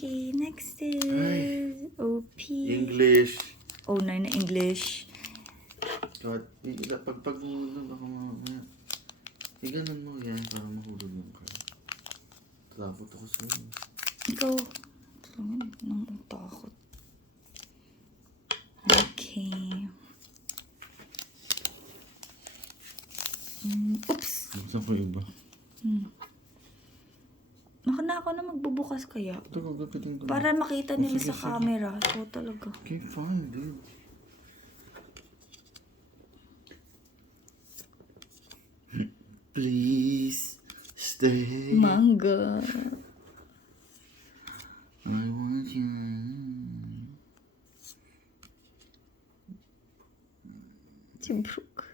Okay, next is OP. English. Oh, na English. Kahit, pag muna, baka mamaya. Ganun mo yan para mahulog yung card. Takot ako sa'yo. Ikaw. Nang takot. Okay. Oops. Saan ko iba? Ako na magbubukas kaya. Ito, gagapitin ko. Para makita nila sige, sa camera. So talaga. Okay, fine, dude. Please stay. Manga. I want you. Si Brooke.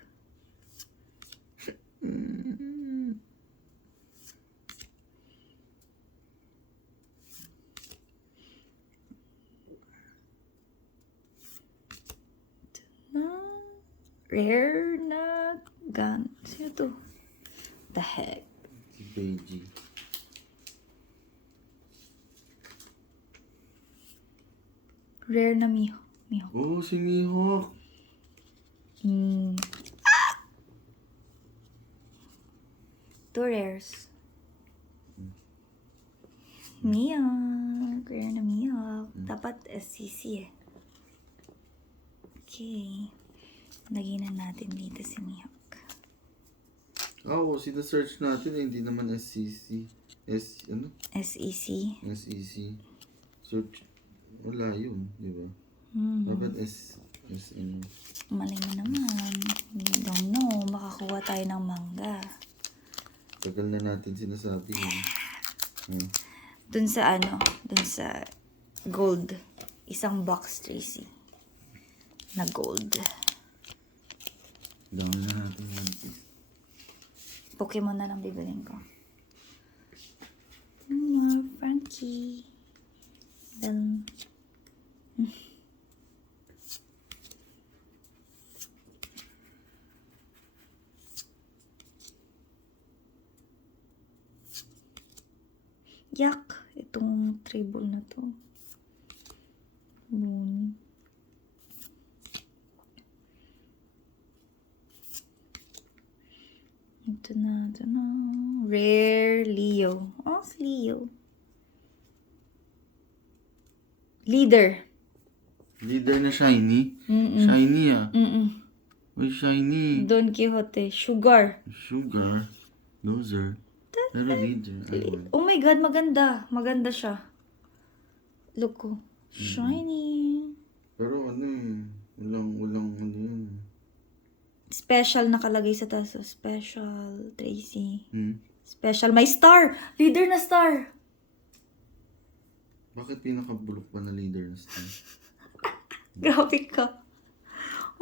Rare na gun. Sino to? The heck? Si Beiji. Rare na Miho. Oh, si Mihawk. Two rares. Mihawk. Rare na Mihawk. Dapat SCC eh. Okay. Lagyan na natin dito si Mihawk. Oo, sina-search natin eh, hindi naman SCC. Ano? SEC. SEC. Search. Wala yun, di ba? Dapat SM. Mali mo naman. Don't know. Makakuha tayo ng manga. Tagal na natin sinasabi yun. Dun sa gold. Isang box, Tracy. Na gold. Dami na natin One Piece. Pokemon na lang bibilin ko. More Frankie. Then, yak. Itong treble na to. Moon. Ito na. Rare Leo. Oh, si Leo. Leader. Leader na shiny? Shiny ah. Uy, shiny. Don Quixote. Sugar. Sugar. Loser. Pero leader. Ayun. Oh my God, maganda. Maganda siya. Look ko. Shiny. Pero ano eh. Walang ano yun. Special nakalagay sa taso. Special, Tracy. Hmm? Special. May star! Leader na star! Bakit pinakabulok pa na leader na star? Grabe ka.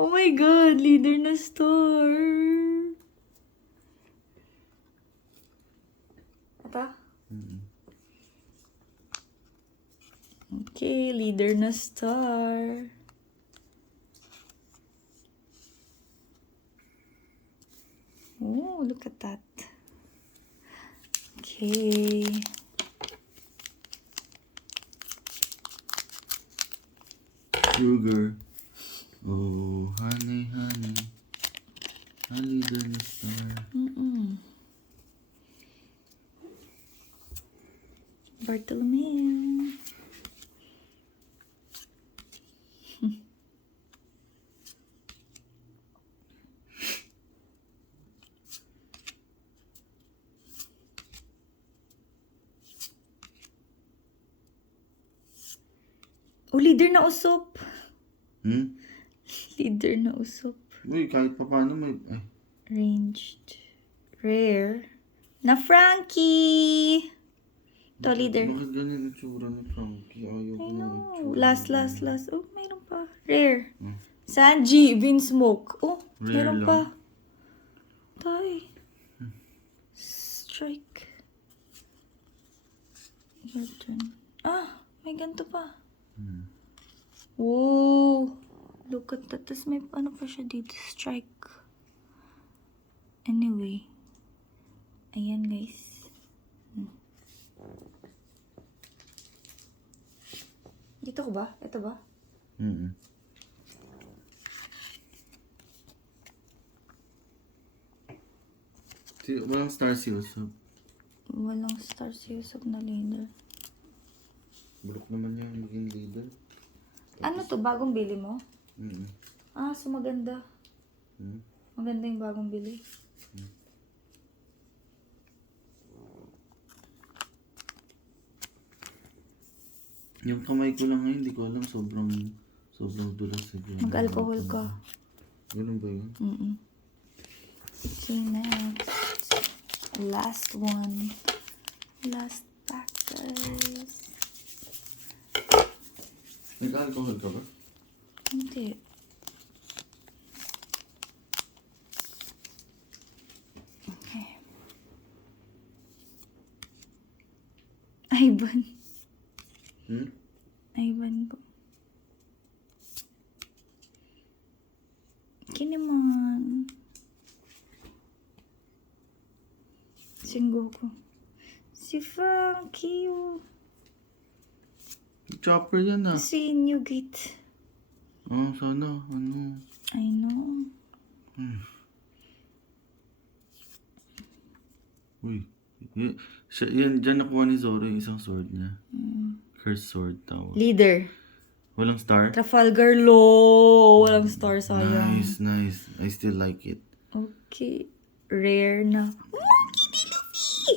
Oh my God, leader na star. Ata? Okay, leader na star. Oh, look at that. Okay. Sugar. Oh, honey. A leader na star. Bartolomeo. Oh, leader na usop. Leader na usop. Uy, kahit pa paano may... Ay. Ranged. Rare. Na Frankie! To leader. Bakit ganyan yung tsura ni Frankie? Ayaw ko I na know. Last. Oh, mayroon pa. Rare. Sanji, Vinsmoke. Oh, Rare mayroon lang. pa. Tay. Strike. Your turn. Ah, may ganito pa. Oh, look at that. Tapos may ano pa siya dito. Strike. Anyway. Ayan, guys. Dito ko ba? Ito ba? Walang star si Usop. Walang star si Yusuf na leader. Bulok naman yung maging leader. Ano to? Bagong bili mo? Mm-mm. Ah, so maganda. Mm. Maganda yung bagong bili. Yung kamay ko lang ngayon, hindi ko alam. Sobrang dulas. Mag-alcohol ka. Ganun ba yun? Mm-mm. Okay, next. Last one. Last pack, guys. Nag-alcohol ka ba? Hindi. Okay. Ivan. Hmm? Ivan ko. Kinemon. Sengoku. Si Frankie. Chopper yan ah. Si Newgate. Oh, sana. Ano? I know. Uy. Yan, dyan nakuha ni Zoro yung isang sword niya. Cursed sword tawag. Leader. Walang star? Trafalgar Law. Walang star, sayang. Nice. I still like it. Okay. Rare na. Monkey D. Luffy!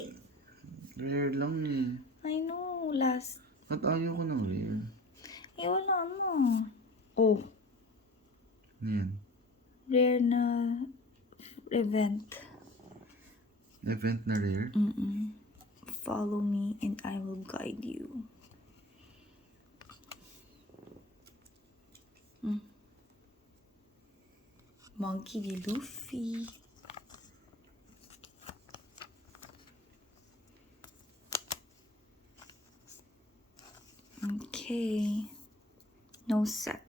Rare lang eh. I know. Last. At ayaw ko ng rare. Eh, wala na. Oh. Yan. Rare na event. Event na rare? Follow me and I will guide you. Monkey D. Luffy. Okay. No set.